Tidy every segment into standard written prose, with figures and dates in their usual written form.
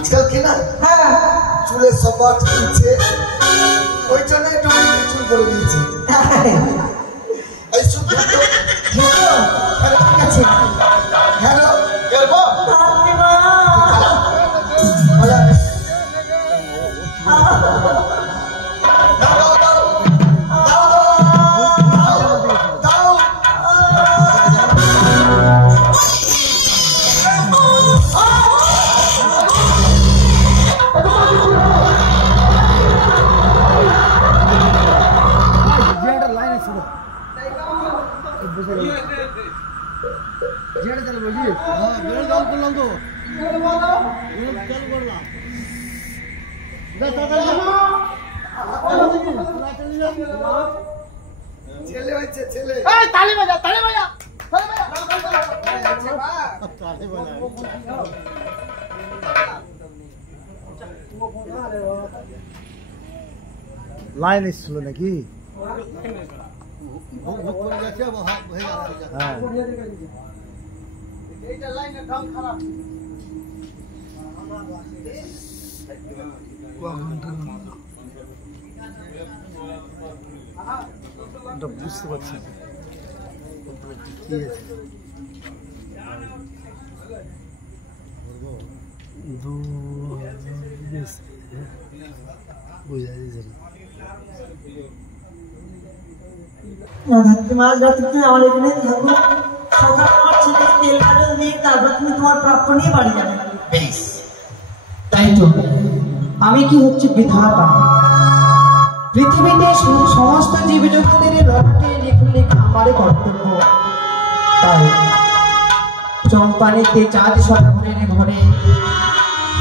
আজকাল কি না চুলের সবার কিনছে ওই জন্য চুল করে দিয়েছি এই চুল ঠিক আছে হ্যালো ছেলে হয়েছে ছেলে তালি বাজা লাইন এসেছিল নাকি বুঝতে পারছি কি আছে মাছ রাতে তুমি আমার এখানে থাকো সকাল আমার ছেলে তেল কাটল দিয়ে তারপর তুমি তোমার প্রাপ্য নিয়ে বাড়ি যাবে বেশ তাই তো আমি কি হচ্ছে বিধাতা পৃথিবীতে সমস্ত জীবজগতের লড়াটে লেখা আমারই কর্তব্য তাই চম্পানিতে চাঁদ সরভরের ঘরে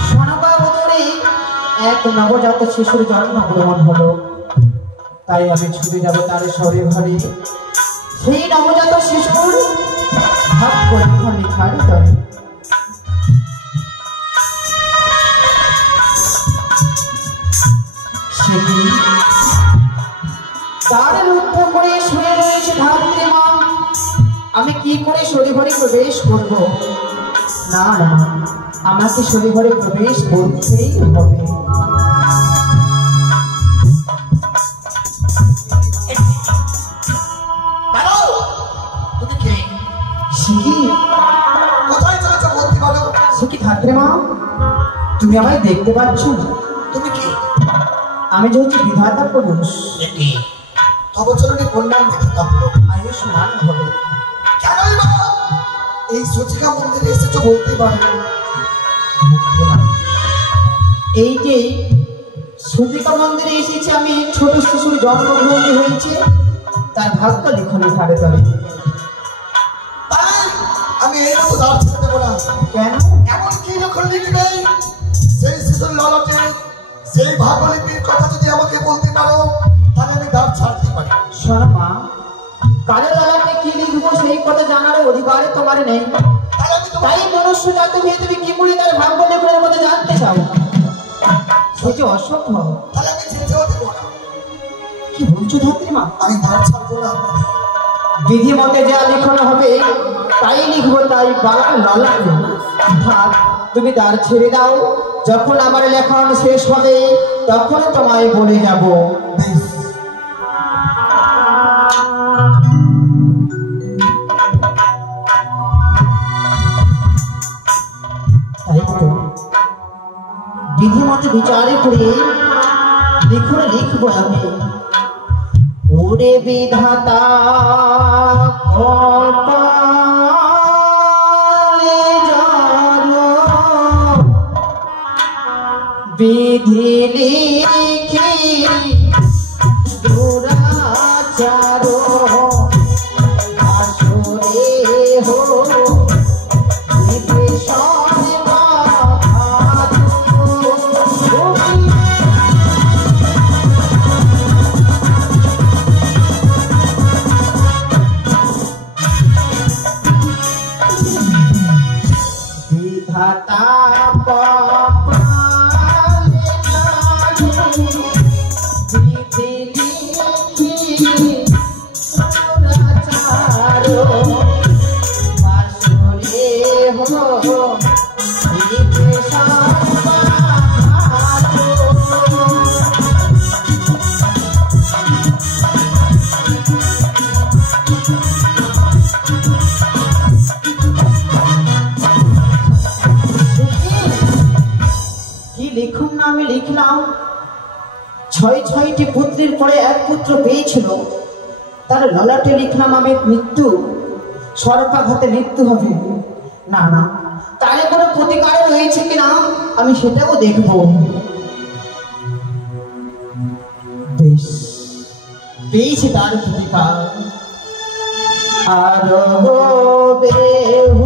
সোনাবা বদরে এক নবজাত শিশুর জন্ম গ্রহণ হলো তাই আমি ছুটে যাব তার শরীর ঘরে সেই নবজাত শিশুর ভাগ্য লেখার তরে তার রুদ্ধ করে শুয়ে রয়েছে ধাত্রী মা আমি কি করে শরীর ঘরে প্রবেশ করব না না আমাকে শরীর ঘরে প্রবেশ করতেই হবে তুমি আমায় দেখতে পাচ্ছ তুমি কি আমি যে হচ্ছে বিধাতা পুরুষ অবচরণে কল্যাণ দেখতাম আয়ুষ্মান হবে কেনই বা এই সচিকা মন্দিরে এসেছো বলতে পারো এই যে সচিকা মন্দিরে এসেছি আমি ছোট শিশুর জন্মগ্রহণ হয়েছে তার ভাগ্য লিখনে ছাড়ে তবে আমি এই রকম দাঁড় ছেড়ে দেবো না কেন এমন কি লক্ষণ লিখবে সেই শিশুর ললটে সেই ভাগলিপির কথা যদি আমাকে বলতে পারো তাহলে আমি দাঁড় ছাড়তে পারি শোনো মা কাজের ললাটে কি লিখবো সেই কথা জানার অধিকার তোমার নেই তাই মনুষ্য জাতি হয়ে তুমি কি করে তার ভাগ্য লেখনের কথা জানতে চাও সেটি অসম্ভব তাহলে আমি যেতেও দেবো না কি বলছো ধাত্রী মা আমি দাঁড় ছাড়বো না বিধি মতে যা লিখনো হবে তাই লিখবো তাই বাবার ললাটে থাক তুমি তার ছেড়ে দাও যখন আমার লেখন শেষ হবে তখন তোমায় বলে যাব বিধি মতে বিচারে করে লিখুন লিখবো আমি ওরে বিধাতা বিধি লিখি দুরাচারো আসরে হো খাতা কপালে নাড়ু বিধি লিখি চারো বাসরে হো দিতে লিখুন না আমি লিখলাম 6টি পুত্রের পরে এক পুত্র পেয়েছিল তার ললাটে লিখলাম আমি মৃত্যু সর্পাঘাতে মৃত্যু হবে না না তাহলে কোনো প্রতিকার রয়েছে কিনা আমি সেটাও দেখব বেশ পেয়েছি তার প্রতিকার আর বেহু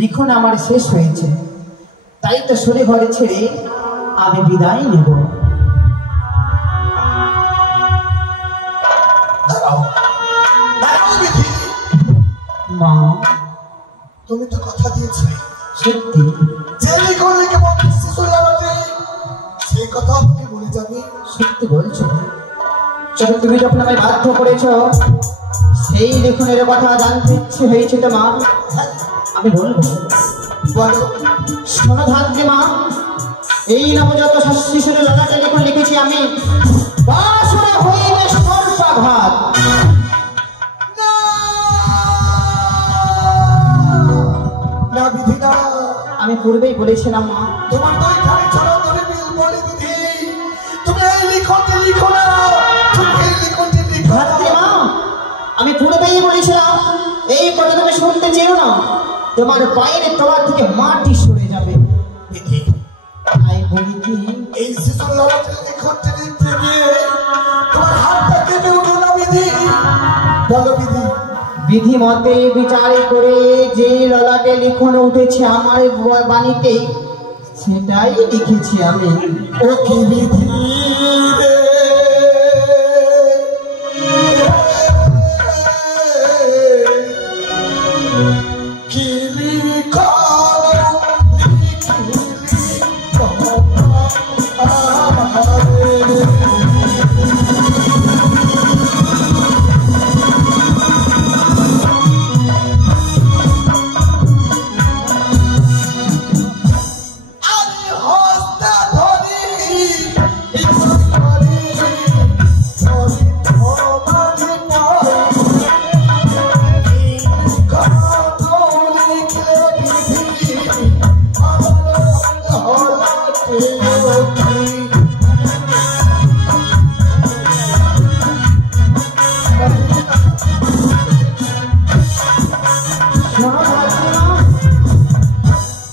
লিখন আমার শেষ হয়েছে তাই তো সরে ঘরে ছেড়ে আমি বিদায় নেব মা তুমি তো কথা দিয়েছিলে সত্যি যে লিখন লিখে শিশু লালতে সেই কথা আপনি বলে যাবে সত্যি বলছো চলো তুমি যখন আমায় বাধ্য করেছ সেই লিখনের কথা জানতে ইচ্ছে হয়েছে তোমার আমি বলবো বলো শোনো ধাত্রী মা এই নবজাত শিশুর ললাটে লিখন লিখেছি আমি বাসরে হইবে সর্পাঘাত না বিধি না আমি পূর্বেই বলেছিলাম মা তোমার তো এখানে চলো তুমি বলে দিদি তুমি এই লিখনটি লিখো না তুমি এই লিখনটি লিখো না ধাত্রী মা আমি পূর্বেই বলেছিলাম এই কথা তুমি শুনতে চেও না তোমার পায়ের তলা থেকে মাটি সরে যাবে বিধি তাই বলি কি এই শিশুর ললাটে লিখনটি লিখতে গিয়ে তোমার হাতটা কেটে উঠো না বিধি বলো বিধি বিধি মতে বিচার করে যে ললাটে লিখন উঠেছে আমার বাণীতে সেটাই লিখেছি আমি ও কি বিধি রে কি লিখো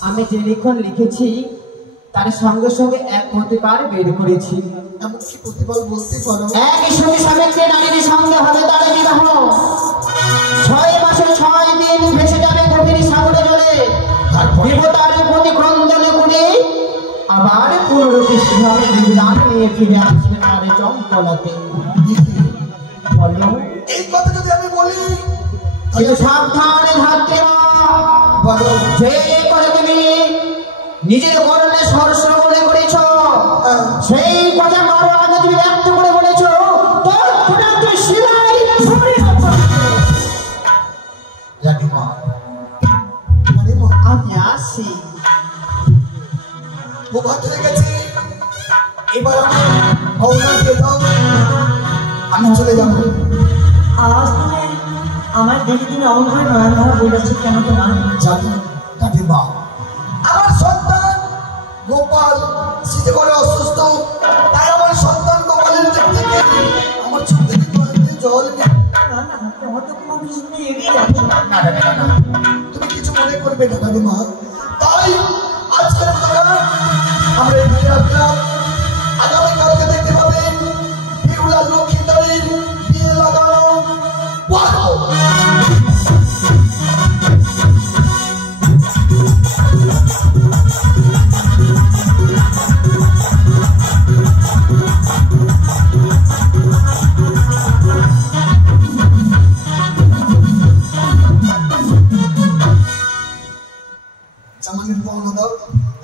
আমি যে লিখন লিখেছি তার সঙ্গে সঙ্গে এক প্রতিকার বের করেছি এমন কি প্রতিফল বলতে পারো একই সঙ্গে স্বামীকে নারীর সঙ্গে হবে তার বিবাহ 6 মাসে 6 দিন ভেসে যাবে গভীর সাগরে জলে দেবতার প্রতি ক্রন্দন করে আবার পুনরুদ্ধারে বিধান নিয়ে ফিরে আসবে তার চম্পলাতে বলো এই কথা যদি আমি বলি কিন্তু সাবধানে থাকতে বলো যে করে তুমি নিজের গরলে সরস মনে করেছ সেই কথা কারো আগে তুমি ব্যক্ত করে বলেছ তোর ফোটাতে শিলাই রানীমা আমি আসি প্রভাত হয়ে গেছে, এবার আমি রওনা দিয়ে দাও, আমি চলে যাবো। আজ তুমি আমার দেখে তুমি অমন করে নয়ন ধারা বই যাচ্ছ কেন তোমার? জানি কাকিমা, আমার সন্তান গোপাল শীতে করে অসুস্থ, তাই আমার সন্তান গোপালের দিক থেকে আমার চোখ থেকে জল নেই। না না তোমার তো কোনো কিছু তুমি এগিয়ে যাচ্ছ। না না না না, তুমি কিছু মনে করবে না কাকিমা, তাই আজকের আমরা এখানে রাখলাম। আগামীকালকে দেখতে পাবেন বিউলা লক্ষ্মীদারির বিয়ে লাগানো। জামানের পাওনা দাও,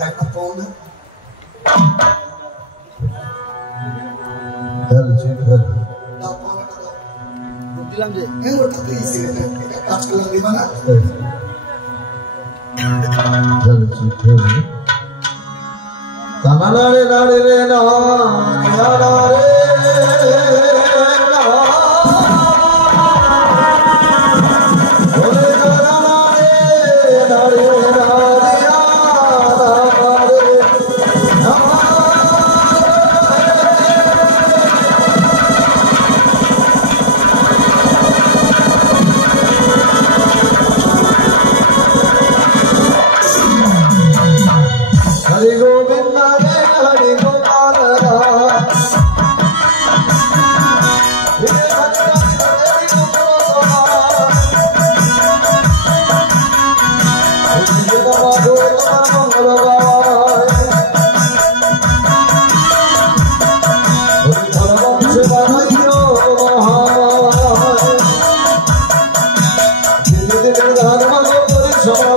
একটা পাওনা দাও, পাওনাটা দাও। দিলাম যে ওটাতে এটা কাজ করলাম দিবা না। নারে নারে রে না রে Hare Govinda Hare Shaka